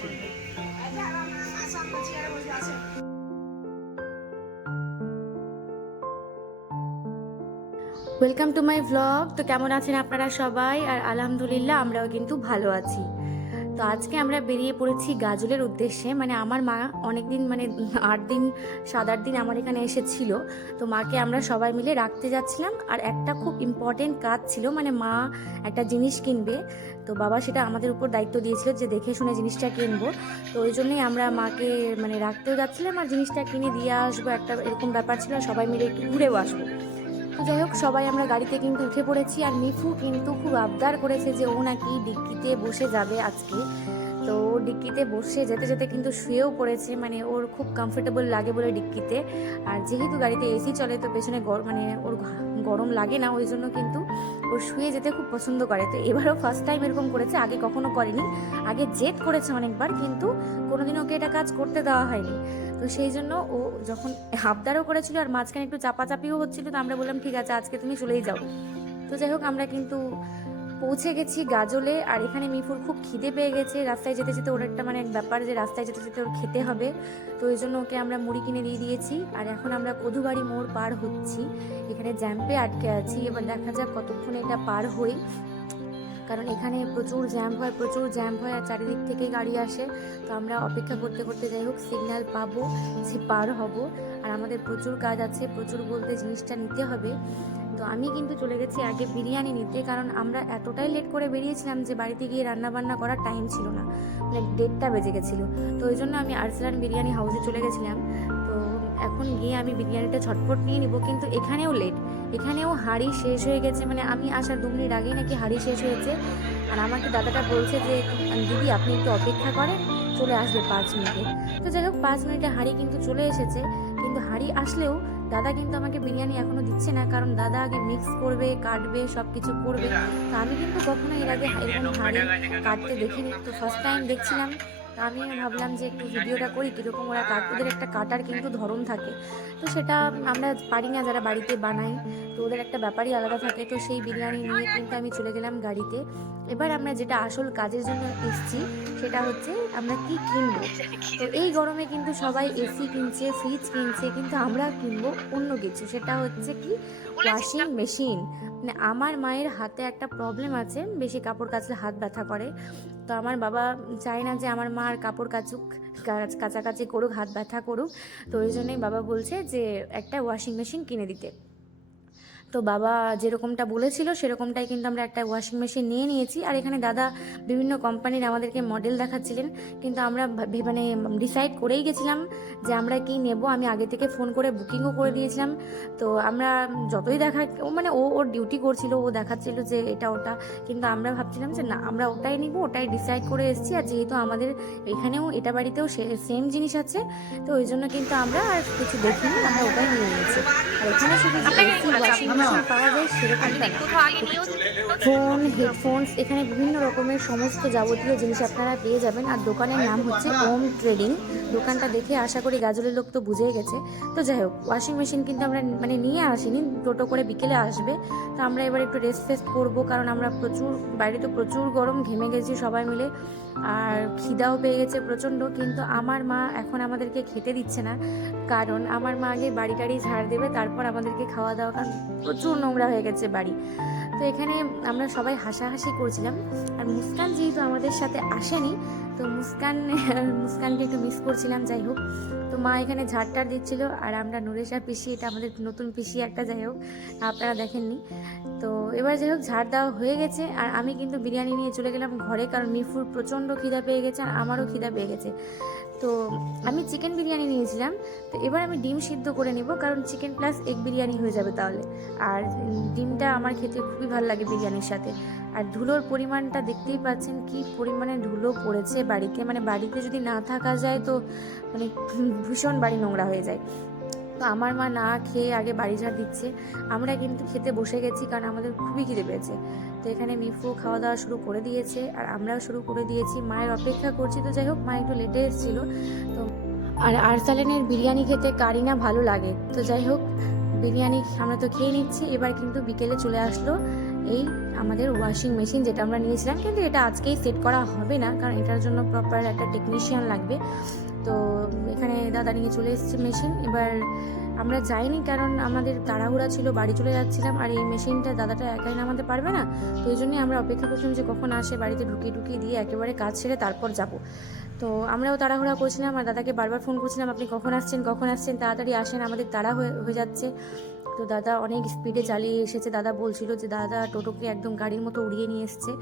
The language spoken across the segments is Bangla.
করবো। Welcome to my vlog. তো কেমন আছেন আপনারা সবাই? আর আলহামদুলিল্লাহ আমরাও কিন্তু ভালো আছি। তো আজকে আমরা বেরিয়ে পড়েছি গাজলের উদ্দেশ্যে। মানে আমার মা অনেক দিন, মানে 8 দিন 7-8 দিন আমার এখানে এসেছিল। তো মাকে আমরা সবাই মিলে রাখতে যাচ্ছিলাম। আর একটা খুব ইম্পর্টেন্ট কাজ ছিল, মানে মা একটা জিনিস কিনবে। তো বাবা সেটা আমাদের উপর দায়িত্ব দিয়েছিল যে দেখে শুনে জিনিসটা কিনবো। তো ওই জন্যই আমরা মাকে মানে রাখতেও যাচ্ছিলাম আর জিনিসটা কিনে দিয়ে আসবো, একটা এরকম ব্যাপার ছিল। আর সবাই মিলে একটু ঘুরেও আসবো। তো যাই হোক, সবাই আমরা গাড়িতে কিন্তু উঠে পড়েছি। আর মিফু কিন্তু খুব আবদার করেছে যে ও নাকি ডিক্কিতে বসে যাবে আজকে। তো ও ডিক্কিতে বসে যেতে যেতে কিন্তু শুয়েও পড়েছে, মানে ওর খুব কমফোর্টেবল লাগে বলে ডিক্কিতে। আর যেহেতু গাড়িতে এসি চলে তো পেছনে মানে ওর গরম লাগে না, ওই জন্য কিন্তু ও শুয়ে যেতে খুব পছন্দ করে। তো এবারও ফার্স্ট টাইম এরকম করেছে, আগে কখনো করেনি। আগে জেদ করেছে অনেকবার, কিন্তু কোনোদিন ওকে এটা কাজ করতে দেওয়া হয়নি। তো সেই জন্য ও যখন আবদারও করেছিল আর মাঝখানে একটু চাপাচাপিও হচ্ছিল, তো আমরা বললাম ঠিক আছে আজকে তুমি চলেই যাও। তো যাই হোক, আমরা কিন্তু পৌঁছে গেছি গাজলে। আর এখানে মিফুর খুব খিদে পেয়ে গেছে। রাস্তায় যেতে যেতে ওর একটা মানে ব্যাপার যে রাস্তায় যেতে যেতে ওর খেতে হবে। তো ওই জন্য ওকে আমরা মুড়ি কিনে দিয়ে দিয়েছি। আর এখন আমরা কদুবাড়ি মোড় পার হচ্ছি, এখানে জ্যাম্পে আটকে আছি। এবার দেখা যাক কতক্ষণে এটা পার হই, কারণ এখানে প্রচুর জ্যাম হয় আর চারিদিক থেকে গাড়ি আসে। তো আমরা অপেক্ষা করতে করতে যাই হোক সিগন্যাল পাবো যে পার হব। আর আমাদের প্রচুর কাজ আছে, প্রচুর বলতে জিনিসটা নিতে হবে। তো আমি কিন্তু চলে গেছি আগে বিরিয়ানি নিতে, কারণ আমরা এতটাই লেট করে বেরিয়েছিলাম যে বাড়িতে গিয়ে রান্না বান্না করার টাইম ছিল না, মানে 1:30 বেজে গেছিলো। তো ওই জন্য আমি আরসালান বিরিয়ানি হাউসে চলে গেছিলাম। তো এখন গিয়ে আমি বিরিয়ানিটা ঝটপট নিয়ে নিব, কিন্তু এখানেও লেট। এখানেও হাঁড়ি শেষ হয়ে গেছে, মানে আমি আসার 2 মিনিট আগেই নাকি হাঁড়ি শেষ হয়েছে। আর আমাকে দাদাটা বলছে যে দিদি আপনি একটু অপেক্ষা করেন, চলে আসবে 5 মিনিটে। তো যাই হোক 5 মিনিটে হাঁড়ি কিন্তু চলে এসেছে, কিন্তু হাঁড়ি আসলেও দাদা কিন্তু আমাকে বিরিয়ানি এখনো দিচ্ছে না, কারণ দাদা আগে মিক্স করবে, কাটবে, সব কিছু করবে। তো আমি কিন্তু কখনো এর আগে এরকম হাঁড়ি কাটতে দেখিনি, তো ফার্স্ট টাইম দেখছিলাম। তো আমি ভাবলাম যে একটু ভিডিওটা করি কীরকম ওরা ওদের একটা কাটার কিন্তু ধরন থাকে। তো সেটা আমরা পারি না যারা বাড়িতে বানাই, তো ওদের একটা ব্যাপারই আলাদা থাকে। তো সেই বিরিয়ানি নিয়ে কিন্তু আমি চলে গেলাম গাড়িতে। এবার আমরা যেটা আসল কাজের জন্য এসেছি সেটা হচ্ছে আমরা কি কিনবো। তো এই গরমে কিন্তু সবাই এসি কিনছে, ফ্রিজ কিনছে, কিন্তু আমরা কিনবো অন্য কিছু। সেটা হচ্ছে কি, ওয়াশিং মেশিন। মানে আমার মায়ের হাতে একটা প্রবলেম আছে, বেশি কাপড় কাচলে হাত ব্যথা করে। তো আমার বাবা চায় না যে আমার মা আর কাপড় কাচাকাচি করুক, হাত ব্যথা করুক। তো ওই জন্যই বাবা বলছে যে একটা ওয়াশিং মেশিন কিনে দিতে। তো বাবা যেরকমটা বলেছিল সেরকমটাই কিন্তু আমরা একটা ওয়াশিং মেশিন নিয়ে নিয়েছি। আর এখানে দাদা বিভিন্ন কোম্পানির আমাদেরকে মডেল দেখাচ্ছিলেন, কিন্তু আমরা মানে ডিসাইড করেই গেছিলাম যে আমরা কি নেব। আমি আগে থেকে ফোন করে বুকিংও করে দিয়েছিলাম। তো আমরা যতই মানে ওর ডিউটি করছিল, ও দেখাচ্ছিল যে এটা ওটা, কিন্তু আমরা ভাবছিলাম যে না আমরা ওটাই নিব, ওটাই ডিসাইড করে এসেছি। আর যেহেতু আমাদের এখানেও এটা বাড়িতেও সেম জিনিস আছে, তো ওই জন্য কিন্তু আমরা আর কিছু দেখিনি, আমরা ওটাই নিয়ে নিয়েছি। আর এখানে শুধু যে এসি ওয়াশিং মেশিন পাওয়া যায় সেরকমটা না, ফোন, হেডফোনস, এখানে বিভিন্ন রকমের সমস্ত যাবতীয় জিনিস আপনারা পেয়ে যাবেন। আর দোকানের নাম হচ্ছে ওম ট্রেডিং। দোকানটা দেখে আশা করি গাজলের লোক তো বুঝেই গেছে। তো যাই হোক, ওয়াশিং মেশিন কিন্তু আমরা মানে নিয়ে আসিনি, টোটো করে বিকেলে আসবে। তো আমরা এবার একটু রেস্ট ফেস্ট করবো, কারণ আমরা বাইরে তো প্রচুর গরম, ঘেমে গেছি সবাই মিলে। আর খিদাও পেয়ে গেছে প্রচণ্ড। কিন্তু আমার মা এখন আমাদেরকে খেতে দিচ্ছে না, কারণ আমার মা আগে বাড়ি টাড়ি ঝাড় দেবে, তারপর আমাদেরকে খাওয়া দাওয়া, কারণ প্রচুর নোংরা হয়ে গেছে বাড়ি। তো এখানে আমরা সবাই হাসাহাসি করছিলাম। আর মুস্কান যেহেতু আমাদের সাথে আসেনি, তো মুস্কানকে একটু মিস করছিলাম। যাই হোক, তো মা এখানে ঝাড়টার দিচ্ছিল। আর আমরা নুরেশা পিসি, এটা আমাদের নতুন পিসি একটা, যাই হোক আপনারা দেখেননি। তো এবার যাই হোক ঝাড় দেওয়া হয়ে গেছে। আর আমি কিন্তু বিরিয়ানি নিয়ে চলে গেলাম ঘরে, কারণ মিফুর প্রচণ্ড খিদা পেয়ে গেছে আর আমারও খিদা পেয়ে গেছে। তো আমি চিকেন বিরিয়ানি নিয়েছিলাম। তো এবার আমি ডিম সিদ্ধ করে নেব, কারণ চিকেন প্লাস এগ বিরিয়ানি হয়ে যাবে তাহলে। আর ডিমটা আমার খেতে খুবই ভালো লাগে বিরিয়ানির সাথে। আর ধুলোর পরিমাণটা দেখতেই পাচ্ছেন কি পরিমাণে ধুলো পড়েছে বাড়িতে, মানে বাড়িতে যদি না থাকা যায় তো মানে ভীষণ বাড়ি নোংরা হয়ে যায়। তো আমার মা না খেয়ে আগে বাড়ি ঝাড় দিচ্ছে। আমরা কিন্তু খেতে বসে গেছি, কারণ আমাদের খুবই খিদে পেয়েছে। তো এখানে মিফু খাওয়া দাওয়া শুরু করে দিয়েছে আর আমরাও শুরু করে দিয়েছি, মায়ের অপেক্ষা করছি। তো যাই হোক, মা একটু লেটে এসেছিলো। তো আর আরসালানের বিরিয়ানি খেতে কারি না ভালো লাগে। তো যাই হোক, বিরিয়ানি আমরা তো খেয়ে নিচ্ছি। এবার কিন্তু বিকেলে চলে আসলো এই আমাদের ওয়াশিং মেশিন যেটা আমরা নিয়েছিলাম, কিন্তু এটা আজকেই সেট করা হবে না, কারণ এটার জন্য প্রপার একটা টেকনিশিয়ান লাগবে। তো এখানে দাদা নিয়ে চলে এসেছে মেশিন। এবার আমরা যাইনি, কারণ আমাদের তাড়াহুড়া ছিল, বাড়ি চলে যাচ্ছিলাম, আর এই মেশিনটা দাদাটা একাই নামাতে পারবে না। তো এই জন্যই আমরা অপেক্ষা করছিলাম যে কখন আসে, বাড়িতে ঢুকিয়ে দিয়ে একেবারে কাজ সেরে তারপর যাব। তো আমরাও তাড়াহুড়া করছিলাম, আর দাদাকে বারবার ফোন করছিলাম, আপনি কখন আসছেন, তাড়াতাড়ি আসেন, আমাদের তাড়া হয়ে যাচ্ছে। তো দাদা অনেক স্পিডে চালিয়ে এসেছে। দাদা বলছিল যে দাদা টোটোকে একদম গাড়ির মতো উড়িয়ে নিয়ে এসছে।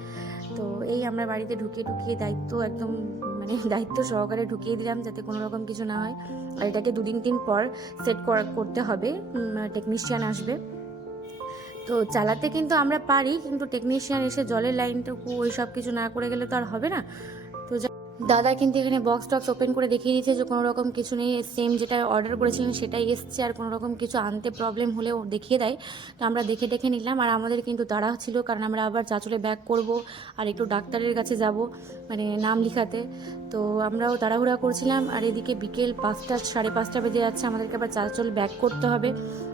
তো এই আমরা বাড়িতে ঢুকিয়ে দায়িত্ব একদম মানে দায়িত্ব সহকারে ঢুকিয়ে দিলাম, যাতে কোনো রকম কিছু না হয়। আর এটাকে 2-3 দিন পর সেট করতে হবে, টেকনিশিয়ান আসবে। তো চালাতে কিন্তু আমরা পারি, কিন্তু টেকনিশিয়ান এসে জলের লাইনটুকু ওই সব কিছু না করে গেলে তো আর হবে না। তো দাদা কিন্তু এখানে বক্স টক্স ওপেন করে দেখিয়ে দিয়েছে যে কোনো রকম কিছু নেই, সেম যেটা অর্ডার করেছিলেন সেটাই এসছে, আর কোনো রকম কিছু আনতে প্রবলেম হলেও দেখিয়ে দেয়। তো আমরা দেখে নিলাম, আর আমাদের কিন্তু তাড়া ছিল, কারণ আমরা আবার চাঁচলে ব্যাক করব, আর একটু ডাক্তারের কাছে যাব, মানে নাম লিখাতে। তো আমরাও তাড়াহুড়া করছিলাম, আর এদিকে বিকেল 5টা 5:30 বেজে যাচ্ছে, আমাদেরকে আবার চাঁচল ব্যাক করতে হবে।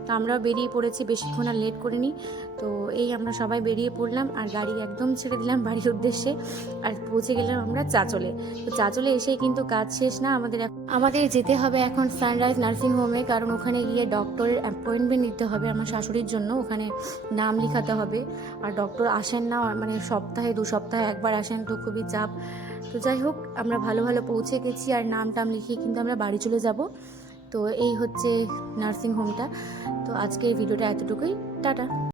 তো আমরাও বেরিয়ে পড়েছি, বেশিক্ষণ আর লেট করিনি। তো এই আমরা সবাই বেরিয়ে পড়লাম, আর গাড়ি একদম ছেড়ে দিলাম বাড়ির উদ্দেশ্যে, আর পৌঁছে গেলাম আমরা চাঁচলে। তো চাঁচলে এসেই কিন্তু কাজ শেষ না, আমাদের যেতে হবে এখন সানরাইজ নার্সিং হোমে, কারণ ওখানে গিয়ে ডক্টরের অ্যাপয়েন্টমেন্ট নিতে হবে আমার শাশুড়ির জন্য, ওখানে নাম লিখাতে হবে। আর ডক্টর আসেন না, মানে সপ্তাহে 2 সপ্তাহে একবার আসেন, তো খুবই চাপ। তো যাই হোক, আমরা ভালো পৌঁছে গেছি, আর নাম লিখিয়ে কিন্তু আমরা বাড়ি চলে যাব। তো এই হচ্ছে নার্সিং হোমটা। তো আজকের ভিডিওটা এতটুকুই, টাটা।